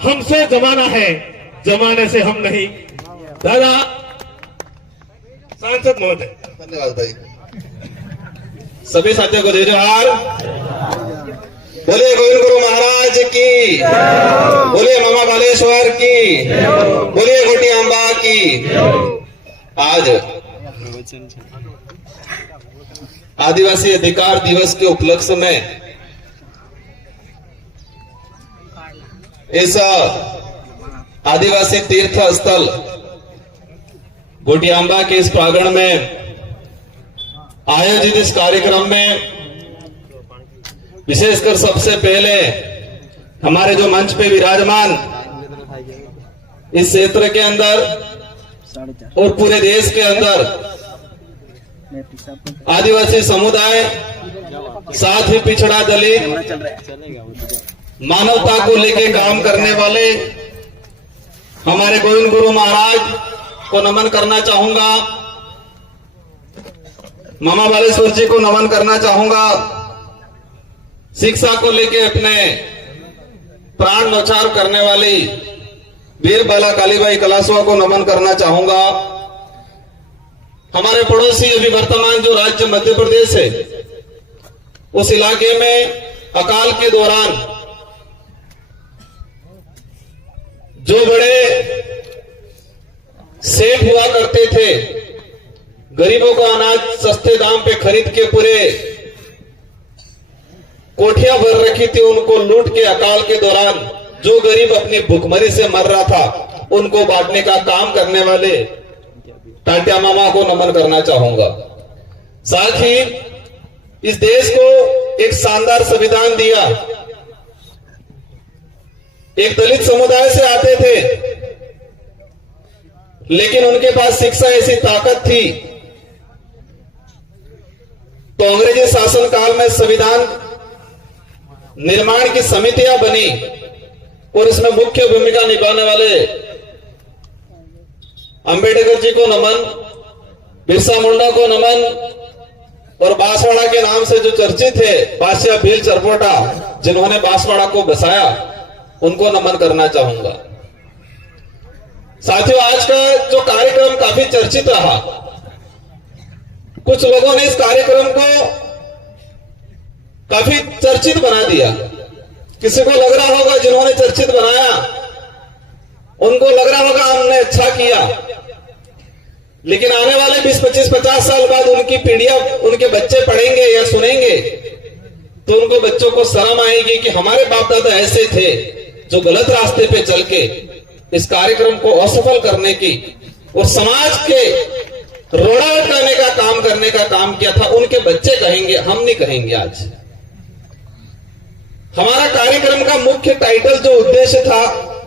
हमसे जमाना है, जमाने से हम नहीं। दादा सांसद महोदय। धन्यवाद भाई। सभी साथियों को जय जोहार। बोले गोविंद गुरु महाराज की, बोले मामा बालेश्वर की, बोले गोटी अम्बा की। आज आदिवासी अधिकार दिवस के उपलक्ष्य में इस आदिवासी तीर्थ स्थल गोटियांबा के इस प्रांगण में आयोजित इस कार्यक्रम में विशेषकर सबसे पहले हमारे जो मंच पे विराजमान इस क्षेत्र के अंदर और पूरे देश के अंदर आदिवासी समुदाय, साथ ही पिछड़ा दलित, मानवता को लेकर काम करने वाले हमारे गोविंद गुरु महाराज को नमन करना चाहूंगा। मामा बालेश्वर जी को नमन करना चाहूंगा। शिक्षा को लेकर अपने प्राण न्यौछावर करने वाली वीर बाला कालीबाई कलासवा को नमन करना चाहूंगा। हमारे पड़ोसी अभी वर्तमान जो राज्य मध्य प्रदेश है, उस इलाके में अकाल के दौरान जो बड़े सेठ हुआ करते थे, गरीबों को अनाज सस्ते दाम पे खरीद के पूरे कोठियां भर रखी थी, उनको लूट के अकाल के दौरान जो गरीब अपनी भूखमरी से मर रहा था, उनको बांटने का काम करने वाले टाटिया मामा को नमन करना चाहूंगा। साथ ही इस देश को एक शानदार संविधान दिया। एक दलित समुदाय से आते थे, लेकिन उनके पास शिक्षा ऐसी ताकत थी, तो अंग्रेजी शासन काल में संविधान निर्माण की समितियां बनी और इसमें मुख्य भूमिका निभाने वाले अंबेडकर जी को नमन, बिरसा मुंडा को नमन, और बांसवाड़ा के नाम से जो चर्चित है बादशाह भील चरपोटा, जिन्होंने बांसवाड़ा को बसाया, उनको नमन करना चाहूंगा। साथियों, आज का जो कार्यक्रम काफी चर्चित रहा। कुछ लोगों ने इस कार्यक्रम को काफी चर्चित बना दिया। किसी को लग रहा होगा जिन्होंने चर्चित बनाया, उनको लग रहा होगा हमने अच्छा किया, लेकिन आने वाले 20, 25, 50 साल बाद उनकी पीढ़ियां, उनके बच्चे पढ़ेंगे या सुनेंगे, तो उनको बच्चों को शर्म आएगी कि हमारे बाप दादा ऐसे थे जो गलत रास्ते पे चल के इस कार्यक्रम को असफल करने की और समाज के रोड़ा उठाने का काम करने का काम किया था। उनके बच्चे कहेंगे, हम नहीं कहेंगे। आज हमारा कार्यक्रम का मुख्य टाइटल, जो उद्देश्य था,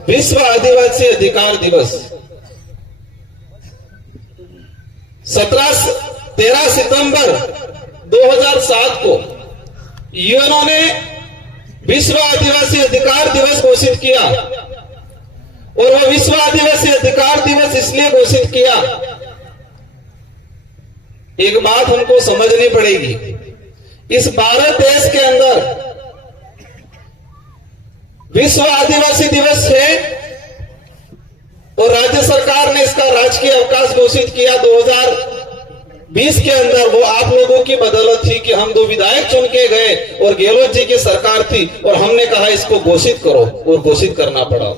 विश्व आदिवासी अधिकार दिवस। 13 सितंबर 2007 को यूएनओ ने विश्व आदिवासी अधिकार दिवस घोषित किया, और वह विश्व आदिवासी अधिकार दिवस इसलिए घोषित किया, एक बात हमको समझनी पड़ेगी। इस भारत देश के अंदर विश्व आदिवासी दिवस है और राज्य सरकार ने इसका राजकीय अवकाश घोषित किया 2020 के अंदर। वो आप लोगों की बदौलत थी कि हम 2 विधायक चुन के गए और गहलोत जी की सरकार थी और हमने कहा इसको घोषित करो, और घोषित करना पड़ा।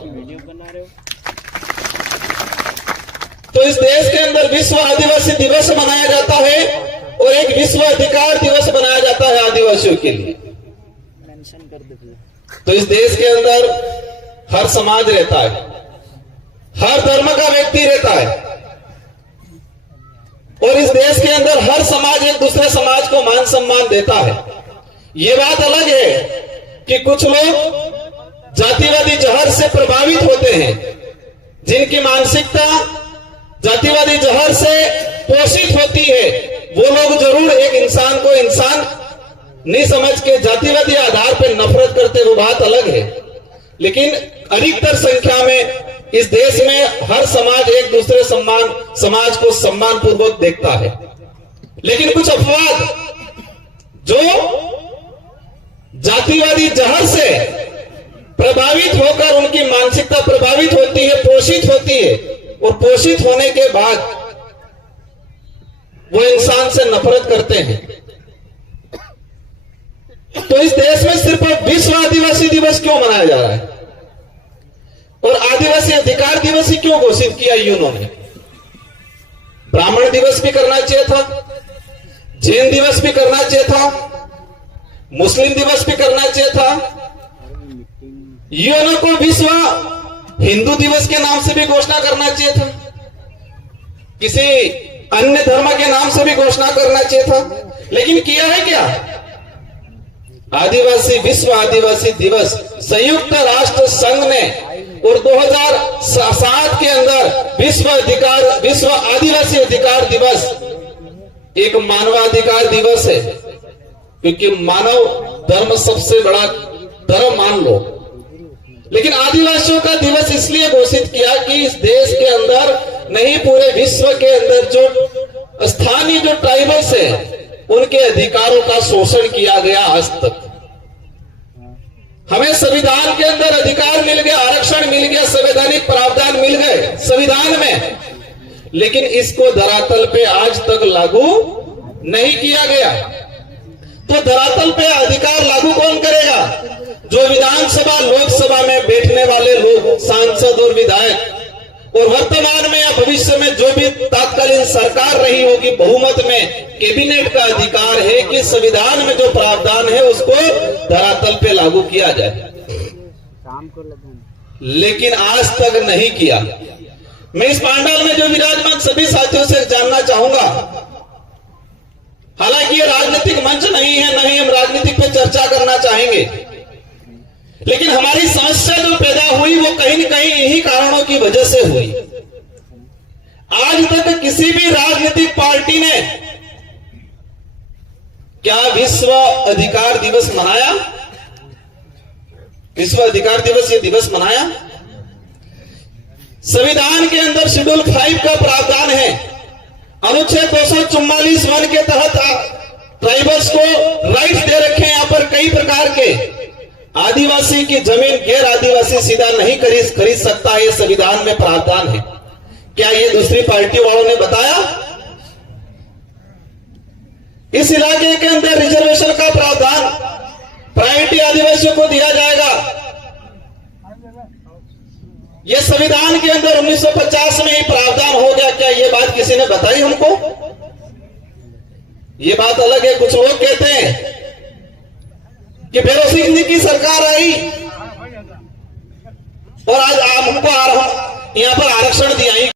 तो इस देश के अंदर विश्व आदिवासी दिवस मनाया जाता है और एक विश्व अधिकार दिवस मनाया जाता है आदिवासियों के लिए। तो इस देश के अंदर हर समाज रहता है, हर धर्म का व्यक्ति रहता है, और इस देश के अंदर हर समाज एक दूसरे समाज को मान सम्मान देता है। ये बात अलग है कि कुछ लोग जातिवादी जहर से प्रभावित होते हैं, जिनकी मानसिकता जातिवादी जहर से पोषित होती है। वो लोग जरूर एक इंसान को इंसान नहीं समझ के जातिवादी आधार पर नफरत करते, वो बात अलग है। लेकिन अधिकतर संख्या में इस देश में हर समाज एक दूसरे समाज को सम्मान पूर्वक देखता है। लेकिन कुछ अपवाद जो जातिवादी जहर से प्रभावित होकर उनकी मानसिकता घोषित होने के बाद वो इंसान से नफरत करते हैं। तो इस देश में सिर्फ विश्व आदिवासी दिवस क्यों मनाया जा रहा है और आदिवासी अधिकार दिवस ही क्यों घोषित किया यूनो ने? ब्राह्मण दिवस भी करना चाहिए था, जैन दिवस भी करना चाहिए था, मुस्लिम दिवस भी करना चाहिए था, यूनो को विश्व हिंदू दिवस के नाम से भी घोषणा करना चाहिए था, किसी अन्य धर्म के नाम से भी घोषणा करना चाहिए था, लेकिन किया है क्या? आदिवासी विश्व आदिवासी दिवस संयुक्त राष्ट्र संघ ने और 2007 के अंदर विश्व आदिवासी अधिकार दिवस एक मानवाधिकार दिवस है, क्योंकि मानव धर्म सबसे बड़ा धर्म मान लो। लेकिन आदिवासियों का दिवस इसलिए घोषित किया कि इस देश के अंदर नहीं पूरे विश्व के अंदर जो स्थानीय जो ट्राइबल्स है उनके अधिकारों का शोषण किया गया आज तक। हमें संविधान के अंदर अधिकार मिल गया, आरक्षण मिल गया, संवैधानिक प्रावधान मिल गए संविधान में, लेकिन इसको धरातल पे आज तक लागू नहीं किया गया। तो धरातल पे अधिकार लागू कौन करेगा? जो विधानसभा लोकसभा में बैठने वाले लोग, सांसद और विधायक, और वर्तमान में या भविष्य में जो भी तत्कालीन सरकार रही होगी बहुमत में, कैबिनेट का अधिकार है कि संविधान में जो प्रावधान है उसको धरातल पे लागू किया जाए, लेकिन आज तक नहीं किया। मैं इस पांडाल में जो विराजमान सभी साथियों से जानना चाहूंगा, हालांकि ये राजनीतिक मंच नहीं है, नहीं हम राजनीतिक पे चर्चा करना चाहेंगे, लेकिन हमारी समस्या जो पैदा हुई वो कहीं न कहीं इन्हीं कारणों की वजह से हुई। आज तक किसी भी राजनीतिक पार्टी ने क्या विश्व अधिकार दिवस मनाया? विश्व अधिकार दिवस ये दिवस मनाया? संविधान के अंदर शेड्यूल 5 का प्रावधान है, अनुच्छेद 244(1) के तहत ट्राइबल्स को राइट्स दे रखे हैं। यहां पर कई प्रकार के आदिवासी की जमीन गैर आदिवासी सीधा नहीं खरीद सकता, ये संविधान में प्रावधान है। क्या ये दूसरी पार्टी वालों ने बताया? इस इलाके के अंदर रिजर्वेशन का प्रावधान प्रायोरिटी आदिवासियों को दिया जाएगा, यह संविधान के अंदर 1950 में ही प्रावधान हो गया। क्या ये बात किसी ने बताई हमको? ये बात अलग है। कुछ लोग कहते हैं कि भैरव सिंह जी की सरकार आई और आज हमको यहां पर आरक्षण दिया।